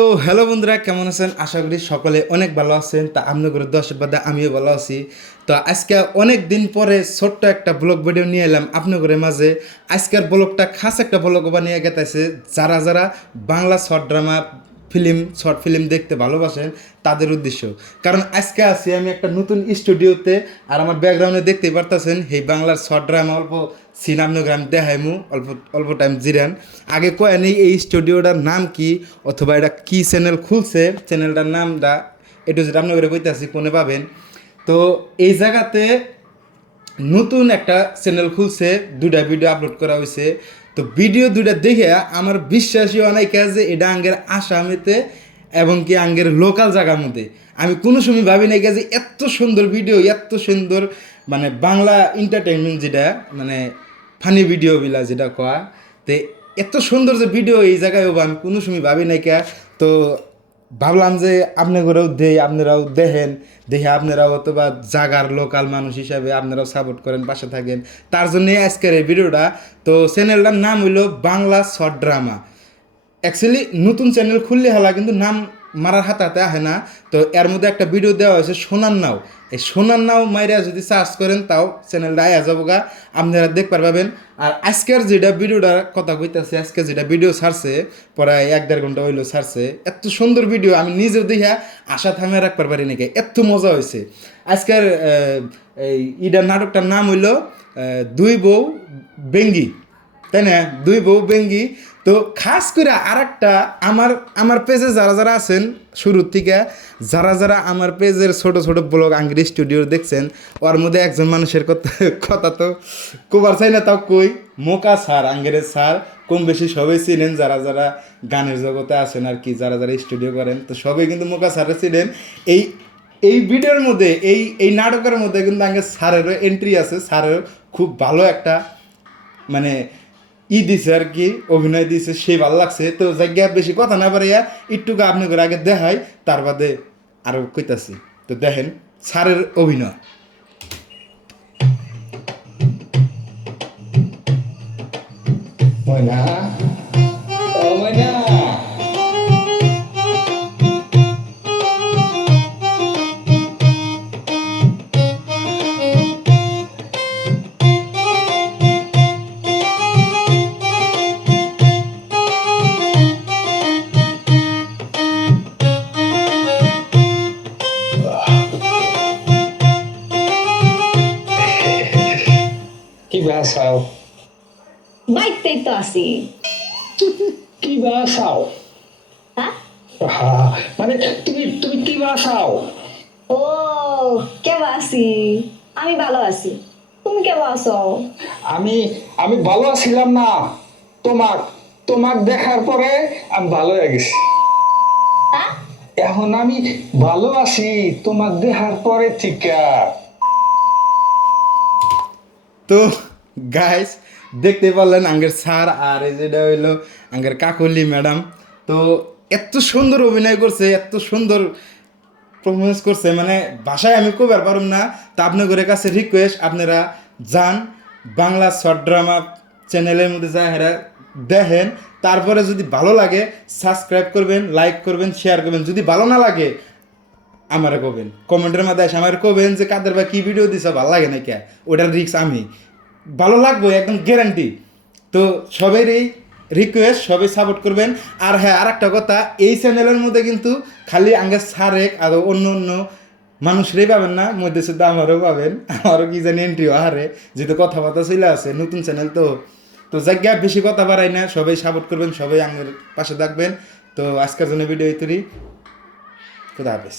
তো হ্যালো বন্ধুরা, কেমন আছেন? আশা করি সকলে অনেক ভালো আছেন। তা আপনাদের আশীর্বাদে আমিও ভালো আছি। তো আজকে অনেক দিন পরে ছোট্ট একটা ব্লগ ভিডিও নিয়ে এলাম আপনাদের মাঝে। আজকের ব্লগটা খাস একটা ব্লগ বানিয়ে গেতেছে যারা যারা Bangla short drama short film দেখতে ভালোবাসেন তাদের উদ্দেশ্য। কারণ আজকে আছি আমি একটা নতুন স্টুডিওতে, আর আমার ব্যাকগ্রাউন্ডে দেখতেই পারতেছেন এই বাংলার শর্ট ড্রামা অল্প সিন আপনাকে আমি দেখাইমু। অল্প অল্প টাইম জিরান। আগে কয়ে নেই এই স্টুডিওটার নাম কি, অথবা এটা কি চ্যানেল খুলছে, চ্যানেলটার নামটা একটু যেটা আপনাকে কইতেছি কোনে পাবেন। তো এই জায়গাতে নতুন একটা চ্যানেল খুলছে, দুটা ভিডিও আপলোড করা হয়েছে। তো ভিডিও দুটা দেখে আমার বিশ্বাসই অনেক যে এটা আঙ্গের আসামিতে এবং কি আঙ্গের লোকাল জায়গার মধ্যে। আমি কোনো সময় ভাবি নাই যে এত সুন্দর ভিডিও, এত সুন্দর মানে বাংলা এন্টারটেনমেন্ট যেটা মানে ফানি ভিডিওগুলা যেটা কয়া, তো এত সুন্দর যে ভিডিও এই জায়গায় হবো আমি কোনো সময় ভাবি নাই কে। তো ভাবলাম যে আপনাদেরও দেই, আপনারাও দেখেন, দেখে আপনারাও অথবা জাগার লোকাল মানুষ হিসাবে আপনারাও সাপোর্ট করেন, পাশে থাকেন। তার জন্যে আজকের এই ভিডিওটা। তো চ্যানেলটার নাম হইলো বাংলা শর্ট ড্রামা। অ্যাকচুয়ালি নতুন চ্যানেল খুললে হলা, কিন্তু নাম মারার হাতে হাতে আহে না। তো এর মধ্যে একটা ভিডিও দেওয়া হয়েছে সোনার নাও। এই সোনার নাও মাইরা যদি সার্চ করেন তাও চ্যানেলটা আয়া যাবো গা, আপনারা দেখবার পাবেন। আর আজকের যেটা ভিডিওটার কথা কইতেছে, আজকে যেটা ভিডিও ছাড়ছে প্রায় 1-1.5 ঘন্টা হইলো ছাড়ছে, এত সুন্দর ভিডিও আমি নিজেও দেখা আশা থামে রাখবার পারি নাকি, এত মজা হয়েছে। আজকের এই ইডার নাটকটার নাম হইলো দুই বউ বেঙ্গি, তাই না? দুই বউ বেঙ্গি। তো খাস করে আর একটা আমার আমার পেজে যারা যারা আছেন শুরুর থেকে, যারা যারা আমার পেজের ছোট ছোট ব্লগ আঙ্গির স্টুডিও দেখছেন, ওর মধ্যে একজন মানুষের কথা তো কবার চাই না, তাও কই, মোকা স্যার, আঙ্গের স্যার কম বেশি সবাই চিনেন যারা যারা গানের জগতে আছেন আর কি, যারা যারা স্টুডিও করেন, তো সবাই কিন্তু মোকা স্যারে চিনেন। এই এই ভিডিওর মধ্যে এই নাটকের মধ্যে কিন্তু আঙ্গের স্যারেরও এন্ট্রি আছে। স্যারের খুব ভালো একটা মানে দিছে আর কি, অভিনয় দিছে, সে ভালো লাগছে। তো জায়গা বেশি কথা না পারিয়া একটুকু আপনাদের আগে দেখাই, তার বাদে আরও কইতাছি। তো দেখেন স্যারের অভিনয়। ময়না, ও ময়না, কি বাসাও? বাইতেই তো আছি। কি বাসাও? হ্যাঁ? মানে তুমি তুমি কি বাসাও? ও, কেমন আছি? আমি ভালো আছি। তুমি কেমন আছো? আমি আমি ভালো ছিলাম না। তোমাক তোমাক দেখার পরে আমি ভালো হয়ে গেছি। হ্যাঁ? এখন আমি ভালো আছি তোমাক দেখার পরে, ঠিক তো গাইস, দেখতে পারলেন আঙ্গের স্যার, আর এই যেটা হইলো আঙ্গের কাকলি ম্যাডাম। তো এত সুন্দর অভিনয় করছে, এত সুন্দর পারফরমেন্স করছে, মানে ভাষায় আমি কবার পারুম না। তা আপনাদের কাছে রিকোয়েস্ট, আপনারা যান বাংলা শর্ট ড্রামা চ্যানেলের মধ্যে যা হেরা দেখেন। তারপরে যদি ভালো লাগে সাবস্ক্রাইব করবেন, লাইক করবেন, শেয়ার করবেন। যদি ভালো না লাগে আমারে কবেন, কমেন্টের মধ্যে এসে আমার কবেন যে কাদের বা কী ভিডিও দিছে ভালো লাগে না কে, ওটার রিক্স আমি, ভালো লাগবো একদম গ্যারান্টি। তো সবাই এই রিকোয়েস্ট, সবাই সাপোর্ট করবেন। আর হ্যাঁ, আর একটা কথা, এই চ্যানেলের মধ্যে কিন্তু খালি আঙ্গে সারেক আর অন্য অন্য মানুষরাই পাবেন না, মধ্যে শুধু আমারও পাবেন। আমারও কি জানি এন্ট্রিও হারে, যেহেতু কথাবার্তা চলে আছে, নতুন চ্যানেল তো। তো জায়গা বেশি কথা বাড়াই না, সবাই সাপোর্ট করবেন, সবাই আঙ্গের পাশে থাকবেন। তো আজকের জন্য ভিডিও তৈরি, খুদা হাফেজ।